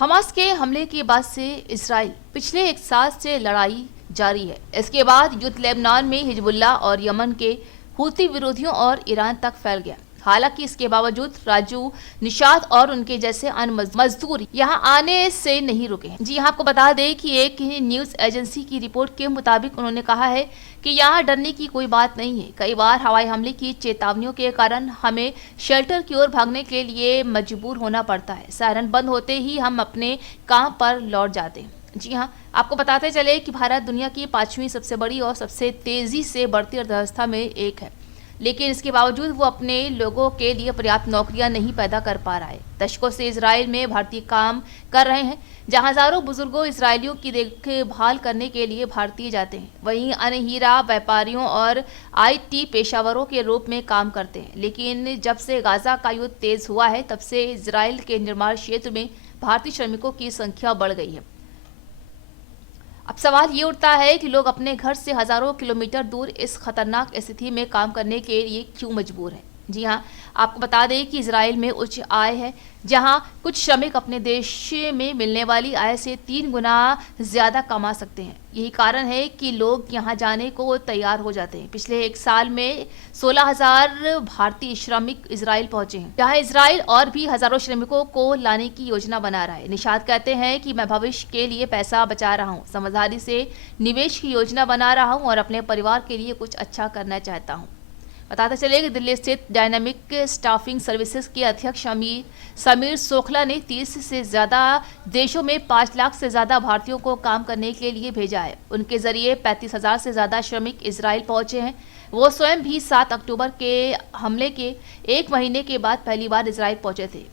Hamas के हमले के बाद से इजराइल पिछले एक साल से लड़ाई जारी है। इसके बाद युद्ध लेबनान में हिजबुल्लाह और यमन के हूती विरोधियों और ईरान तक फैल गया। हालांकि इसके बावजूद राजू निषाद और उनके जैसे अन्य मजदूर यहां आने से नहीं रुके हैं। जी आपको बता दें कि एक न्यूज एजेंसी की रिपोर्ट के मुताबिक उन्होंने कहा है कि यहां डरने की कोई बात नहीं है। कई बार हवाई हमले की चेतावनियों के कारण हमें शेल्टर की ओर भागने के लिए मजबूर होना पड़ता है। सायरन बंद होते ही हम अपने काम पर लौट जाते हैं। जी हाँ, आपको बताते चले कि भारत दुनिया की 5वीं सबसे बड़ी और सबसे तेजी से बढ़ती अर्थव्यवस्था में एक है, लेकिन इसके बावजूद वो अपने लोगों के लिए पर्याप्त नौकरियां नहीं पैदा कर पा रहा है। दशकों से इजराइल में भारतीय काम कर रहे हैं, जहां हजारों बुजुर्गों इसराइलियों की देखभाल करने के लिए भारतीय जाते हैं। वहीं अन्य हीरा व्यापारियों और IT पेशावरों के रूप में काम करते हैं। लेकिन जब से गाजा का युद्ध तेज हुआ है, तब से इजराइल के निर्माण क्षेत्र में भारतीय श्रमिकों की संख्या बढ़ गई है। अब सवाल ये उठता है कि लोग अपने घर से हजारों किलोमीटर दूर इस खतरनाक स्थिति में काम करने के लिए क्यों मजबूर हैं। जी हाँ, आपको बता दें कि इजराइल में उच्च आय है, जहां कुछ श्रमिक अपने देश में मिलने वाली आय से 3 गुना ज्यादा कमा सकते हैं। यही कारण है कि लोग यहां जाने को तैयार हो जाते हैं। पिछले एक साल में 16,000 भारतीय श्रमिक इजराइल पहुंचे हैं, जहां इजराइल और भी हजारों श्रमिकों को लाने की योजना बना रहा है। निषाद कहते हैं कि मैं भविष्य के लिए पैसा बचा रहा हूं, समझदारी से निवेश की योजना बना रहा हूं और अपने परिवार के लिए कुछ अच्छा करना चाहता हूं। बताते चले कि दिल्ली स्थित डायनामिक स्टाफिंग सर्विसेज के अध्यक्ष समीर सोखला ने 30 से ज़्यादा देशों में 5 लाख से ज़्यादा भारतीयों को काम करने के लिए भेजा है। उनके जरिए 35,000 से ज़्यादा श्रमिक इजराइल पहुंचे हैं। वो स्वयं भी 7 अक्टूबर के हमले के 1 महीने के बाद पहली बार इजराइल पहुंचे थे।